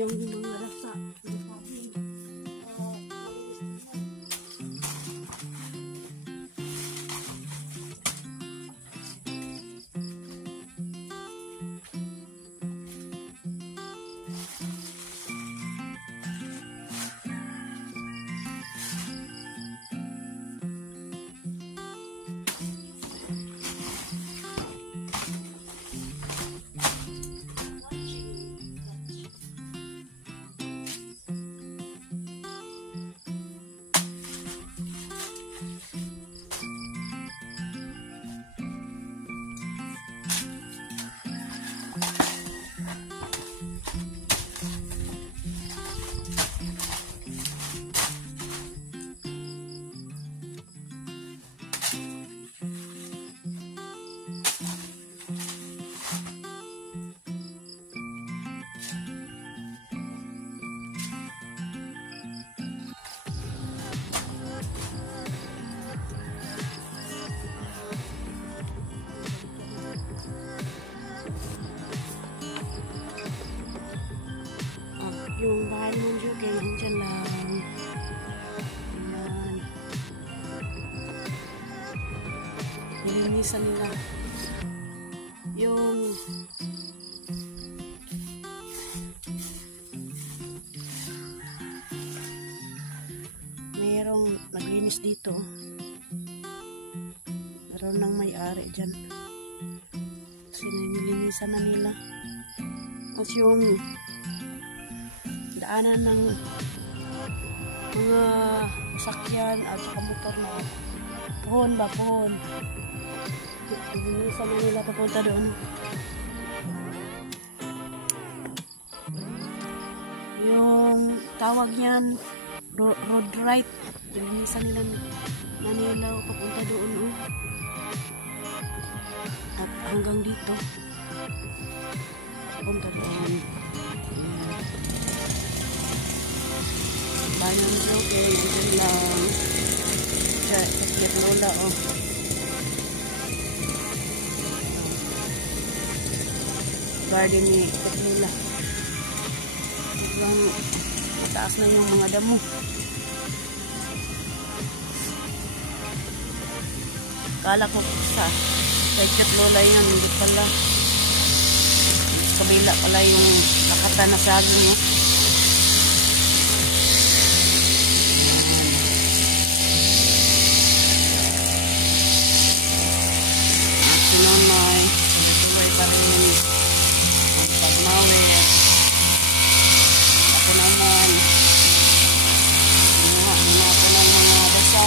yung mga rasa. Yung bahay ng Joke, dyan lang. Ayan. Nilinisan nila. Yung merong naglinis dito. Meron nang may-ari dyan. Kasi nilinisan na nila. Tapos yung daanan ng mga sakyan at saka motor na pohon ba, pohon. Nilinisan na nila papunta doon. Yung tawag niyan road right. Nilinisan nila na nila papunta doon. At hanggang dito papunta doon. Banang Joke, yun lang. Sakit lola, oh. Garden ni Lola. Sobrang mataas na yung mga damo. Kala ko sa Sakit Lola yan, hindi pala. Kabila pala yung nakata na saging, oh. Sinonay, tuloy pa rin ang pagmawit. Ako naman, muna ako ng mga basa.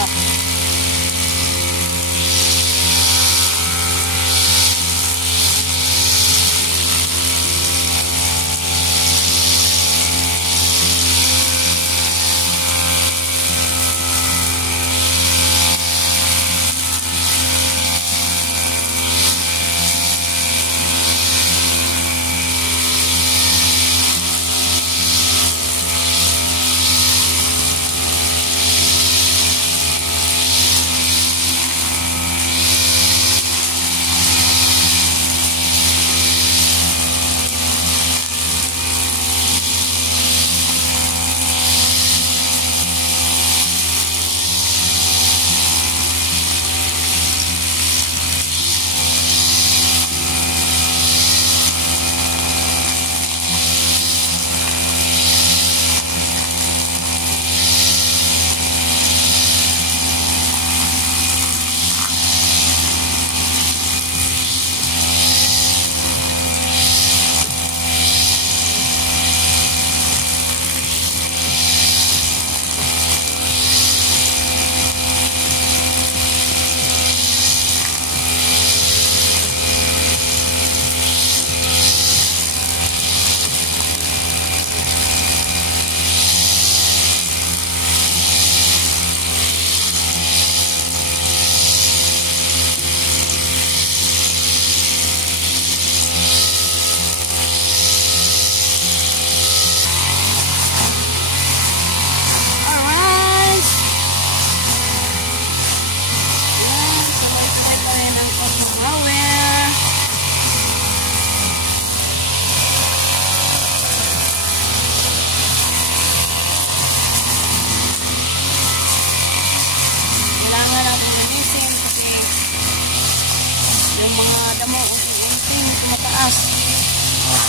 mataas.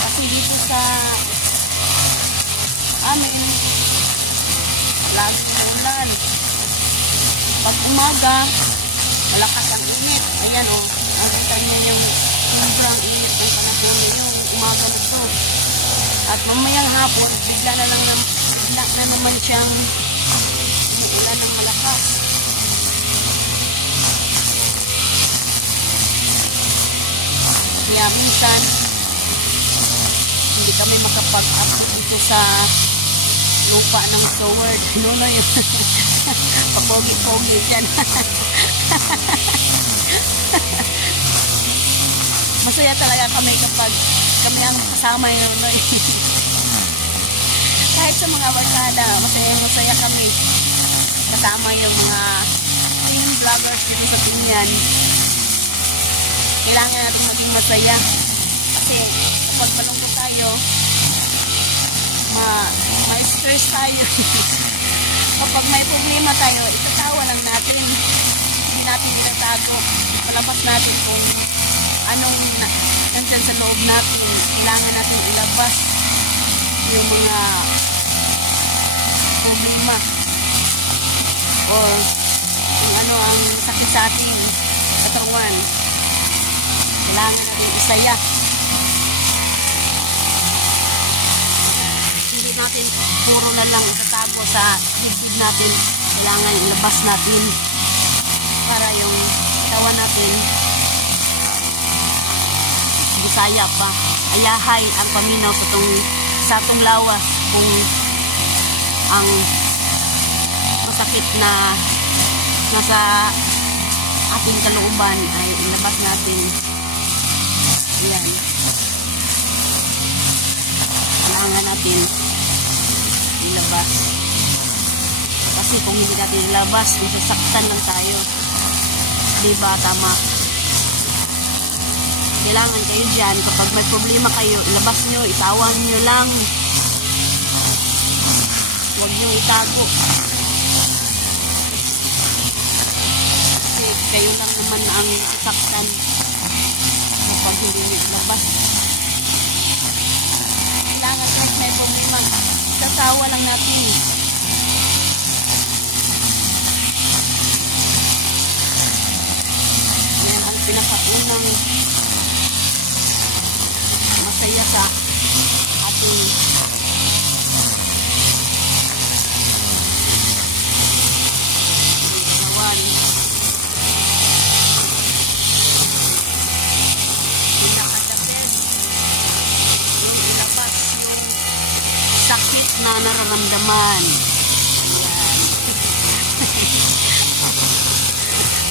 Kasi dito sa amin, laging ulan. Pag umaga, malakas ang init. Ayan o, nakita niyo yung sobrang init ng panahon yung umaga na to. At mamayang hapon, bigla na naman siyang umuulan ng malakas. Kaya minsan, hindi kami makapag-upload dito sa lupa ng Sword. Ano yun? Papogi-pogi dyan. Masaya talaga kami kapag kami ang kasama yun. Kahit sa mga barkada, masaya kami kasama yung mga team vloggers dito sa Pinyan. Kailangan natin maging masaya kasi kapag malungkot tayo, ma-stress tayo. Kapag may problema tayo, itatawa lang natin. Hindi natin tinatago. Palabas natin kung anong nandyan sa loob natin. Kailangan natin ilabas yung mga problema o kung ano ang sakit sa ating katawan. Kailangan natin isaya. Hindi natin puro na lang itatago sa dibdib natin. Kailangan ilabas natin para yung katawan natin Bisaya pa. Ayahay ang paminaw sa tong lawas kung ang masakit na nasa ating kalooban ay ilabas natin. Ayan. Kailangan natin ilabas. Kasi kung hindi natin ilabas, masasaktan lang tayo. Diba? Tama. Kailangan kayo dyan, kapag may problema kayo, ilabas nyo, itawan nyo lang. Huwag nyo itago. Kasi kayo lang naman ang sasaktan kapag hindi nyo ilabas. Kailangan kahit may problema, tatawa lang natin. Yan ang pinakaunang masaya sa ating kawan. Pinakadapin yung ilabas yung sakit na nararamdaman. Ayan.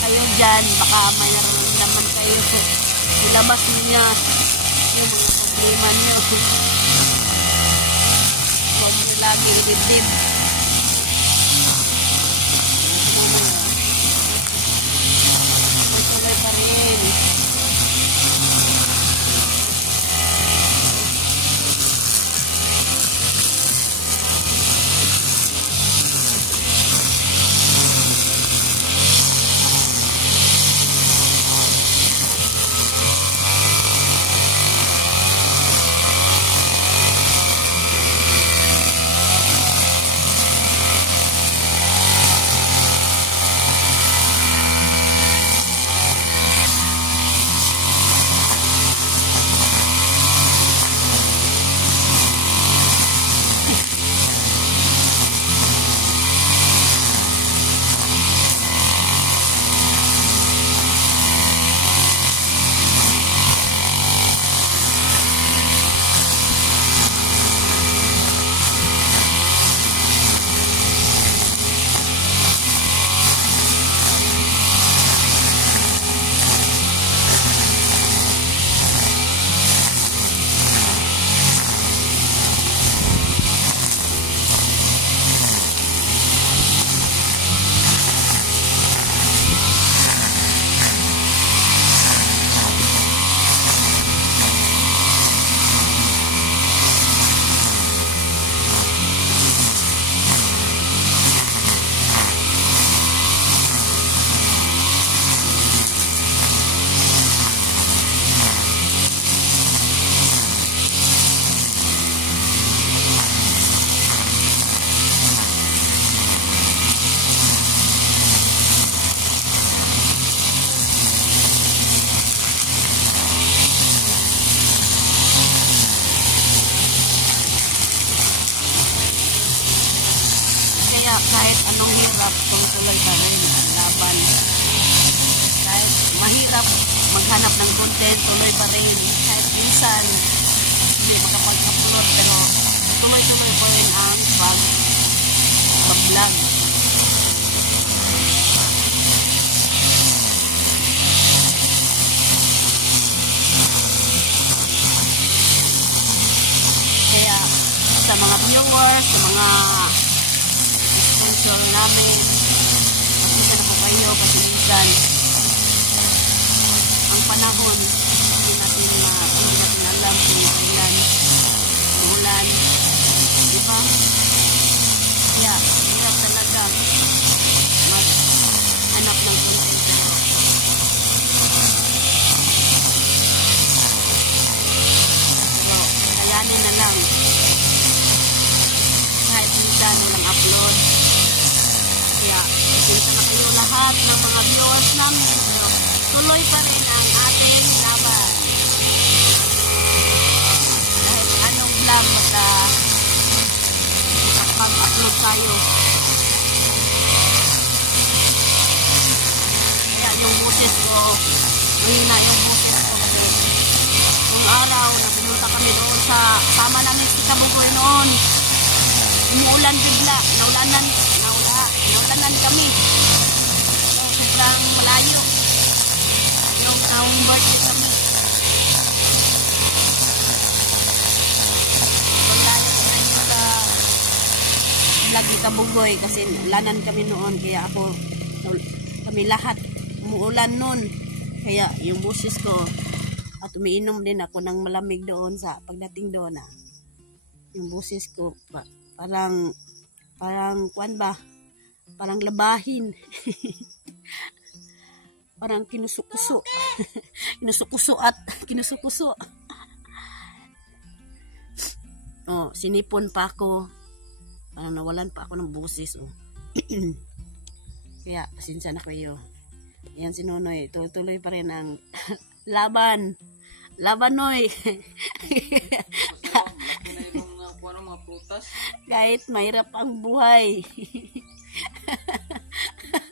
Kayo dyan, baka may nararamdaman kayo. Ilabas niya yung mga problema nyo. Huwag nyo lagi idibdib. Tuloy pa rin. mahirap maghanap ng content, tuloy pa rin. Kahit minsan, hindi makapag-upload, pero tuloy-tuloy pa rin ang pag-vlog. Kaya sa mga viewers, sa mga sponsor namin, pasensya na po kayo kasi minsan ang panahon hindi natin alam kung kailan ulan, diba? Kaya hirap talaga maghanap ng content, pero kayanin na lang kahit minsan walang upload. Kaya pasensya na kayo lahat ng mga viewers namin, pero tuloy pa rin ang ating laban. Kahit anong vlog basta pag-upload tayo. Kaya yung boses ko, mahina yung boses ko kasi nung araw na pinunta kami doon sa sama namin si Kabugoy noon, umuulan bigla, naulanan kami. So, sobrang malayo yung taong birthday kami. Malayo naman yung sa vlog ni Kabugoy kasi ulanan kami noon, kaya kami lahat umuulan noon. Kaya yung boses ko, at umiinom din ako ng malamig doon sa pagdating doon. Yung boses ko parang kuwan ba? Parang labahin. Parang kinusukuso. Kinusukuso. Oh, sinipon pa ako. Parang nawalan pa ako ng boses. Oh. Kaya, pasensya na kayo. Ayan si Nonoy. Tuloy pa rin ang laban. Labanoy. Mga prutas. Kahit mahirap ang buhay.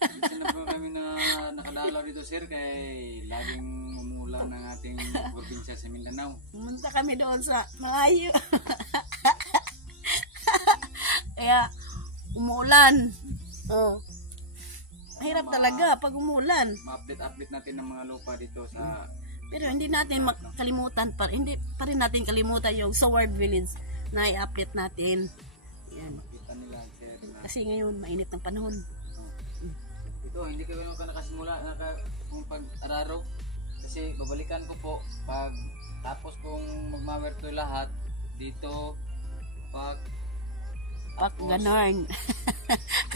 Kasi na po kami na nakadalaw dito, sir, kay laging umulan ng ating probinsya sa Mindanao. Pumunta kami doon sa Malayo. Kaya umuulan. Oh. Mahirap talaga pag umulan. Ma-update natin ng mga lupa dito sa... Pero hindi natin makalimutan hindi pa rin natin kalimutan yung Saward Village na i-update natin. Yan. Makita nila, sir. Kasi ngayon mainit ng panahon. Ito, hindi ko nakasimula kung pag-araro. Kasi babalikan ko po pag tapos kong magmamerto lahat dito pag ganorn.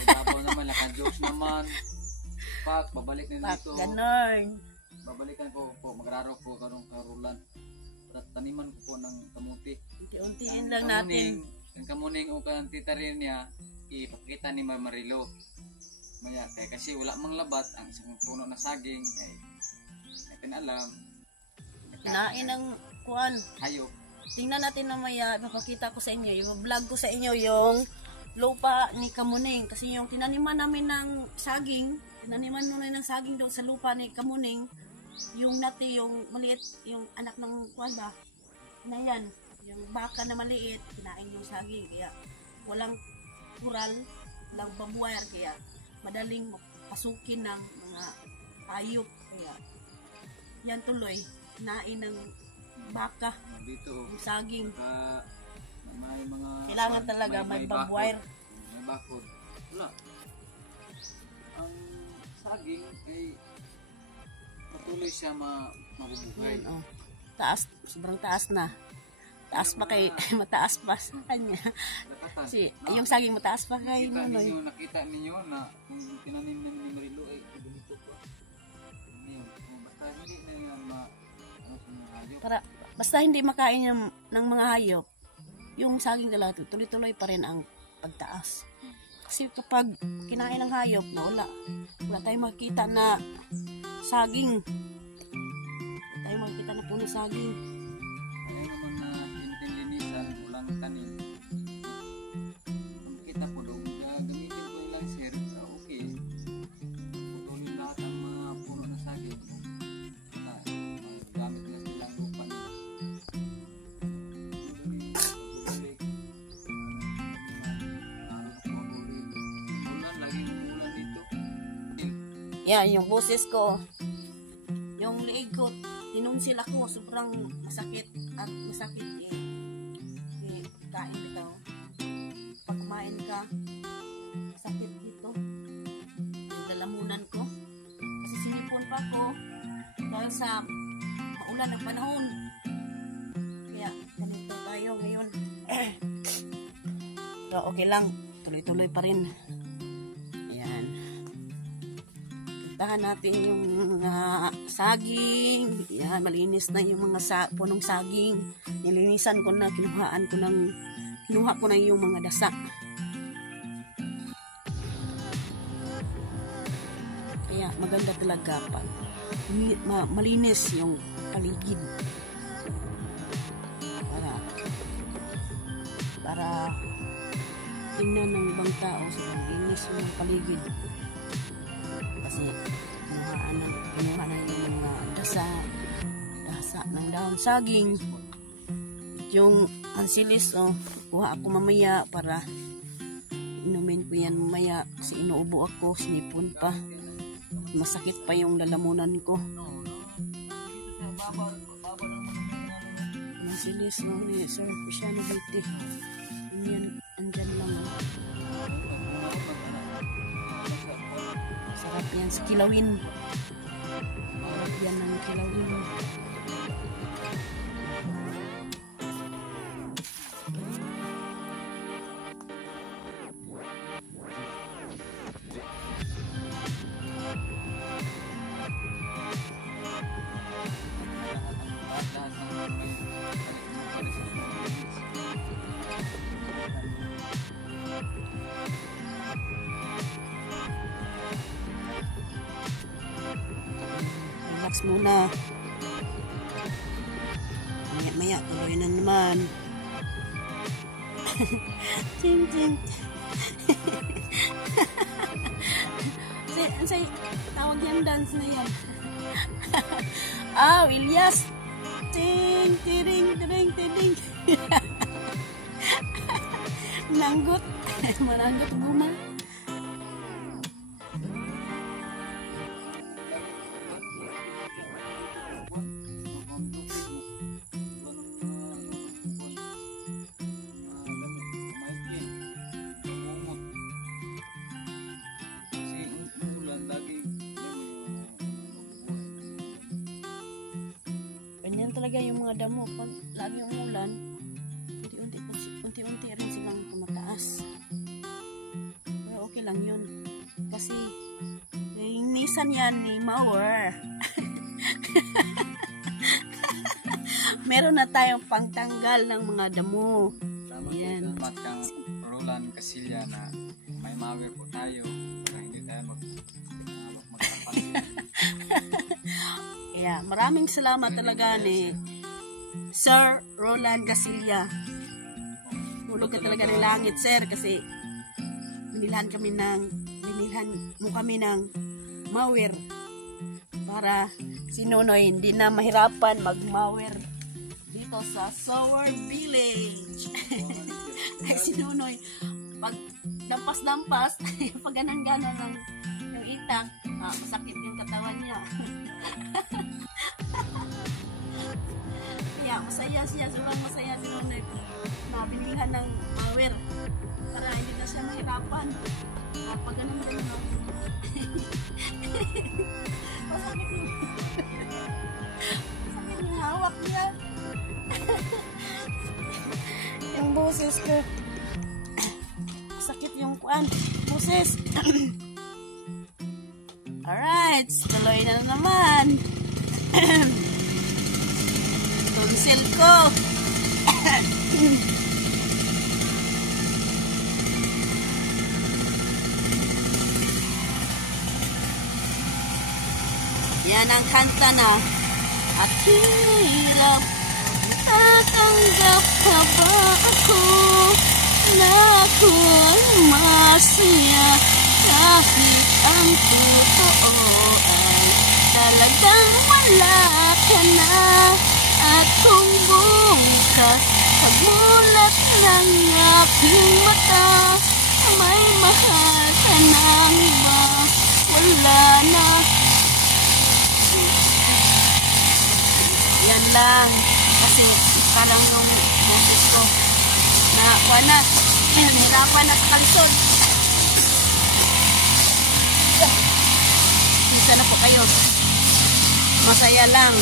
Tabaw naman, naka-jokes naman. Babalik na dito. Ganorn. Babalikan ko po, magraro po karong karulan. Taniman ko po ng kamuti. Unti-untiin lang natin. Ang kamuning o kang tita rin niya, ipakita ni Marilo. Maya, kasi wala mang labat, ang isang puno na saging, ay natin alam. Kinain ng kuan. Hayop. Tingnan natin mamaya, ipapakita ko sa inyo, i-vlog ko sa inyo yung lupa ni Kamuning. Kasi yung tinaniman namin ng saging, tinaniman namin ng saging doon sa lupa ni Kamuning, yung nati, yung maliit, yung anak ng kuwan ba, na yan, yung baka na maliit, kinain yung saging, kaya walang kural, walang babuwire, kaya madaling pasukin ng mga hayop, kaya yan tuloy, kinain ng baka, dito, yung saging. May mga Kailangan talaga may babuwire. May bakod. Wala. Ang saging ay patuloy siya mabubuhay. Oh. Taas, sobrang taas na. Taas pa kay mataas pa sa kanya. Kasi yung saging mataas pa kay Nonoy. Nakita ninyo na yung tinanim ni Marilo ay ganito pa. Basta hindi na yan hayop. Basta hindi makain ng mga hayop, yung saging talaga tuloy-tuloy pa rin ang pagtaas. Kasi kapag kinain ng hayop, wala tayong makikita na saging. Wala tayong makikita na puno saging. Kaya naman na intinlinisan, walang tanim. Ang kita po doon, gamitin ko ilang sir, okay. Putulin lahat ang mga puno na saging. Yan, yung boses ko. Yung liig ko, tinunsil ako, sobrang masakit. At masakit kain bitaw. Pag kumain ka, masakit dito. Yung lalamunan ko. Kasi sinipon pa ko dahil sa maulan ng panahon. Kaya, ganito tayo ngayon. Pero okay lang, tuloy-tuloy pa rin. Ayan. Puntahan natin yung saging. Ayan, malinis na yung mga punong saging. Nilinisan ko na, kinuha ko na yung mga dasa. Kaya maganda talaga pa. Malinis yung paligid. Para tingnan ng ibang tao sa malinis yung paligid. Kasi kinuha na yung mga dasa ng daon saging. Yung ansilis, kuha ako mamaya para inumin ko yan mamaya kasi inuubo ako, sinipon pa. Masakit pa yung lalamunan ko. Ansilis, ni Sir Cristiano Beauty. Yan, andyan lang. Sarap yan sa kilawin. Sarap yan ng kilawin. Relax muna. Maya tuloy na naman. Ting ting. Say tawag yan dance na yan. Ilyas. Ting tiring tiring tiring. Nanggut. Mananggut guma. Ganyan talaga yung mga damo. Pag lagi yung ulan, unti-unti rin silang tumataas. Pero okay lang yun. Kasi yung nisan yan ni Mower. Meron na tayong pangtanggal ng mga damo. Yan. Kang Roland Casilla na may Mower po tayo para hindi tayo magkapal. Yeah, maraming salamat talaga ni Sir Roland Casilla. Hulog ka talaga ng langit, sir, kasi binilhan mo kami ng Mower para si Nonoy hindi na mahirapan mag-Mower dito sa Sower Village. Si Nonoy, pag lampas-lampas, pag ganan-ganan ng yung itak, masakit yung katawan niya. Yeah, masaya siya. Sobrang masaya si Nonoy na binilihan ng Mower para hindi na siya mahirapan. Pag ganan-ganan masakit yung hawak niya. Yung boses ko. Sakit yung boses. Alright, tuloy na naman. Tonsil ko. Yan ang kanta na. At hirap, tatanggap pa ba ako na ako'y masaya kahit ang totoo ay talagang wala ka na. At kung bukas pagmulat ng aking mata may mahal ka ng iba, wala na. Yan lang. Kasi parang yung boses ko na wala. Hirapan na sa kalsod. Isa na po kayo. Masaya lang.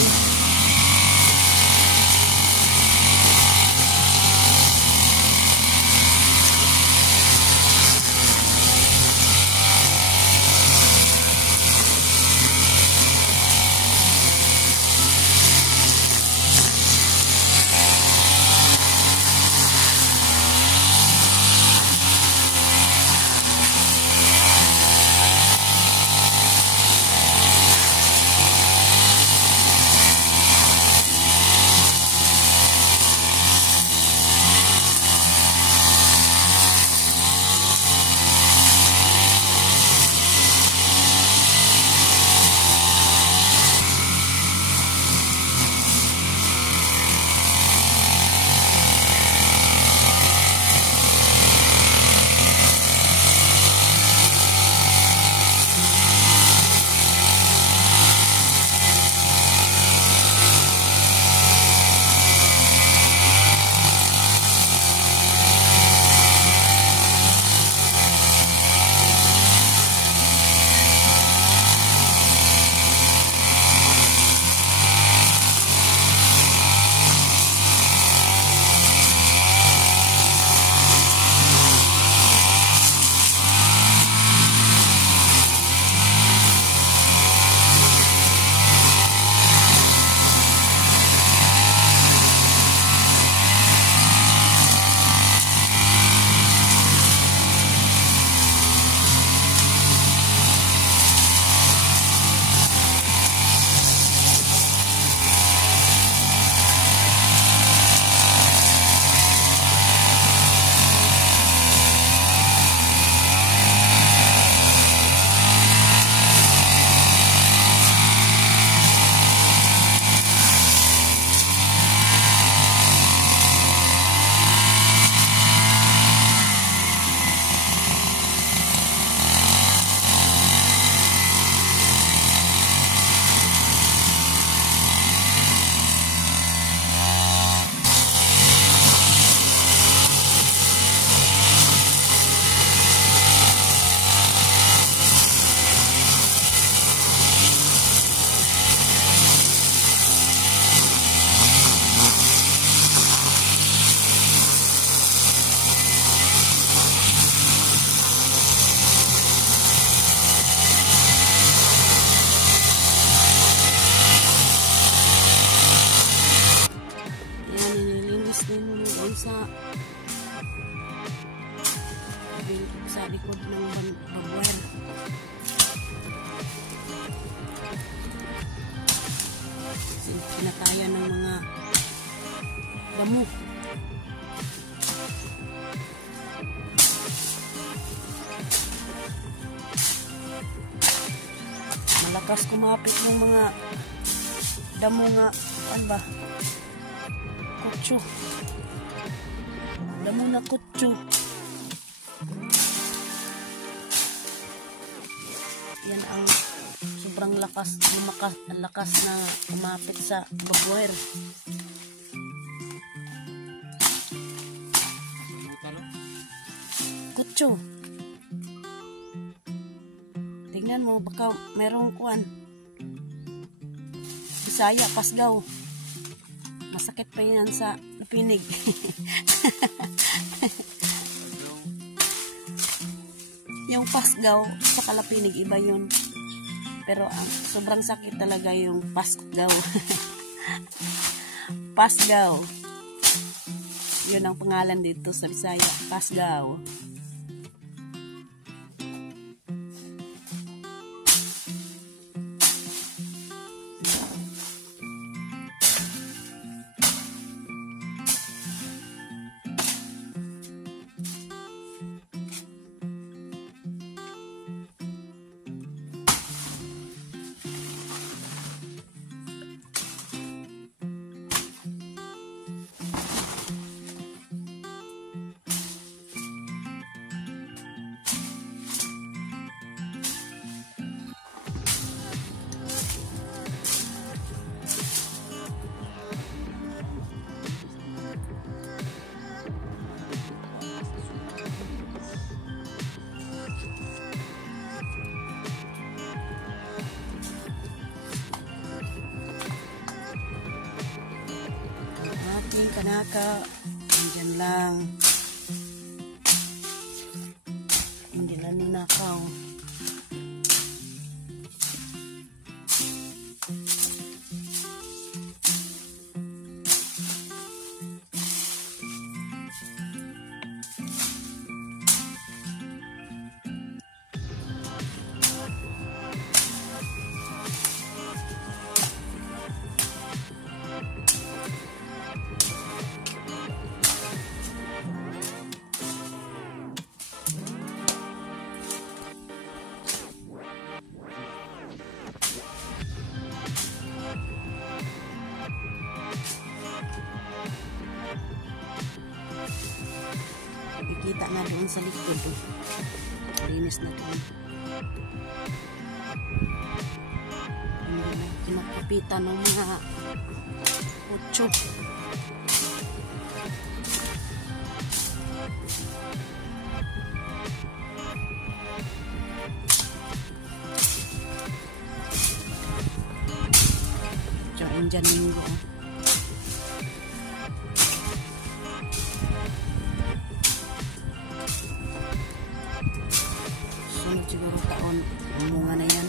Sa likod ng babuer. Sinatayan ng mga damo. Malakas kumapit ng mga damo nga, ano ba? Kutso. Damo na kutso. Yan ang sobrang lakas, ang lakas na kumapit sa babuer. Kutso. Tingnan mo, baka merong kuwan. Bisaya, pasgaw. Masakit pa yan sa pinig. Yung pasgaw sa kalapinig, iba yun. Pero sobrang sakit talaga yung pasgaw. Pasgaw. Yun ang pangalan dito sa Bisaya. Pasgaw. aking kanaka. Andyan lang. Hindi na ninakaw. Nakikita na doon sa likod. Linis na doon. Kinakapitan ng mga kutso. Diyan dyan minggo. Sunod siguro taon, umunga na yan.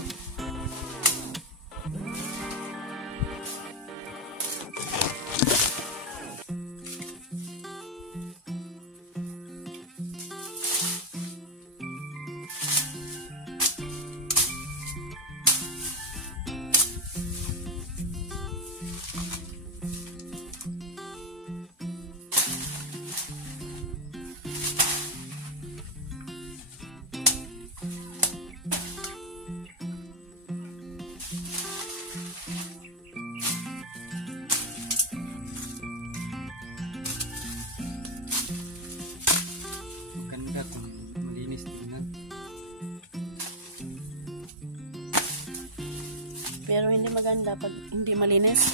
Pero hindi maganda pag hindi malinis.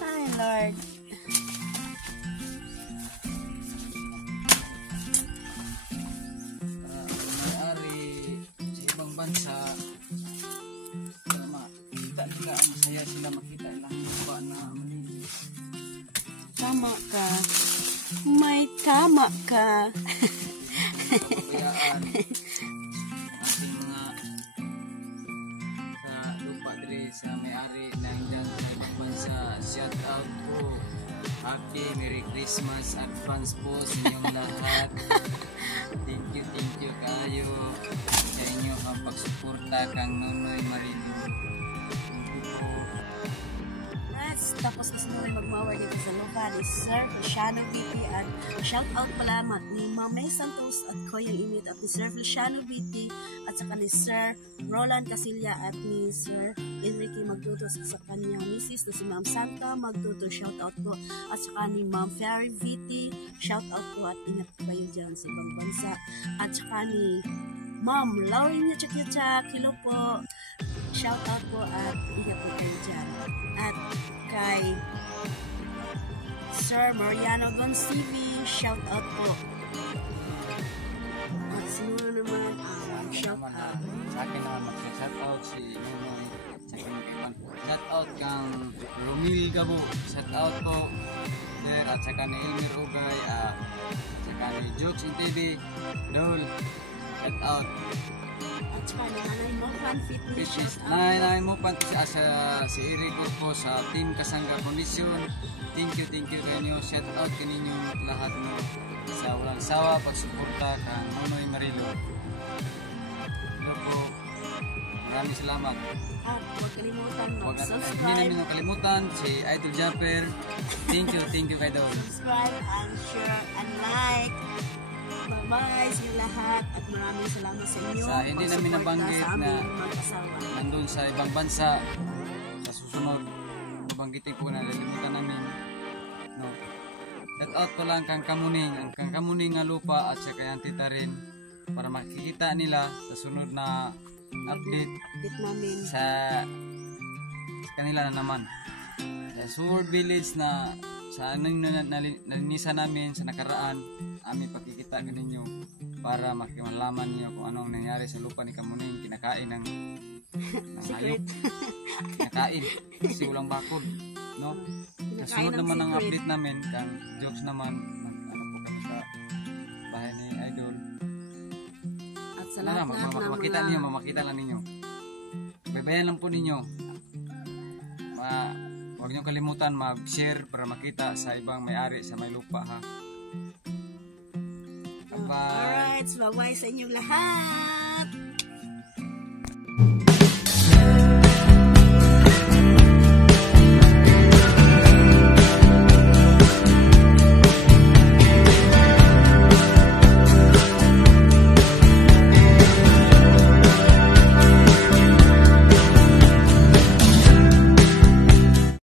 Ay, Lord. May-ari sa ibang bansa, para makita nila ang masaya sila, makita ilang lupa na malinis. Tama ka. May tama ka. Kabayaan ating mga sa lupa diri sa may-ari na hinggan sa ibang bansa. Shout out po. Happy Merry Christmas advance po sa inyong lahat. Thank you kayo sa inyong pagsuporta kang Nonoy Marilo. Thank you po. Yes, tapos kasi naman mag-mower dito sa lupa ni Sir Feliciano VT at shout out pala ni Ma'am May Santos at Koyang Imit at ni Sir Feliciano VT at saka ni Sir Roland Casilla at ni Sir Enrique Magduto sa kanyang misis na si Ma'am Santa Magduto, shout out po, at saka ni Ma'am Ferry VT, shout out po at ingat po kayo dyan sa ibang bansa, at saka ni Ma'am Lauren Yachak, hello po, shout out po at ingat po kayo dyan. At kay Sir Mariano Gons TV, shout out po. At sinuro naman shout out. Sa akin naman mag-shout out si Nonoy. Sa akin kay shout out kang Romil Gabo, shout out po sir, at saka ni Elmer Ugay, saka ni Jokes in TV Dol, shout out. At saka ni Nanay Mopan Fitness, shout out. Nanay Mopan si Eric po sa Team Kasangga Kondisyon. Thank you kanyo, shout out kaninyo lahat mo sa walang sawa pagsuporta kang Nonoy Marilo. Hello po, maraming salamat. At huwag kalimutan Hindi mag-subscribe. namin nakalimutan si Idol Jumper. Thank you kay Dawn. Subscribe and share and like. Bye-bye sa lahat at maraming salamat sa inyo. Sa hindi namin pagsuporta nabanggit sa aming na mag-asawa. nandun sa ibang bansa, sa susunod banggitin po na lilimutan namin, no. Shout out ko lang kang Kamuning, ang kang Kamuning nga lupa at sa kayang tita rin, para makikita nila sa sunod na update Bit namin. sa kanila na naman sa Sword Village na sa anong nalinisan namin sa nakaraan. Amin pakikita ninyo para makimalaman niyo kung anong nangyari sa lupa ni Kamuning, kinakain ng ng Secret. hayop. Nakain. Kasi walang bakod. No? Kinakain Kasunod ng naman ang secret. update namin. Kang jokes naman. Ano po kami sa bahay ni Idol. At sa Ano na, lahat-lahat ng makita mga... ninyo, mamakita lang ninyo. Babayan lang po ninyo. Huwag nyo kalimutan mag-share para makita sa ibang may-ari sa may lupa ha. Bye-bye. Alright, bye-bye sa inyong lahat.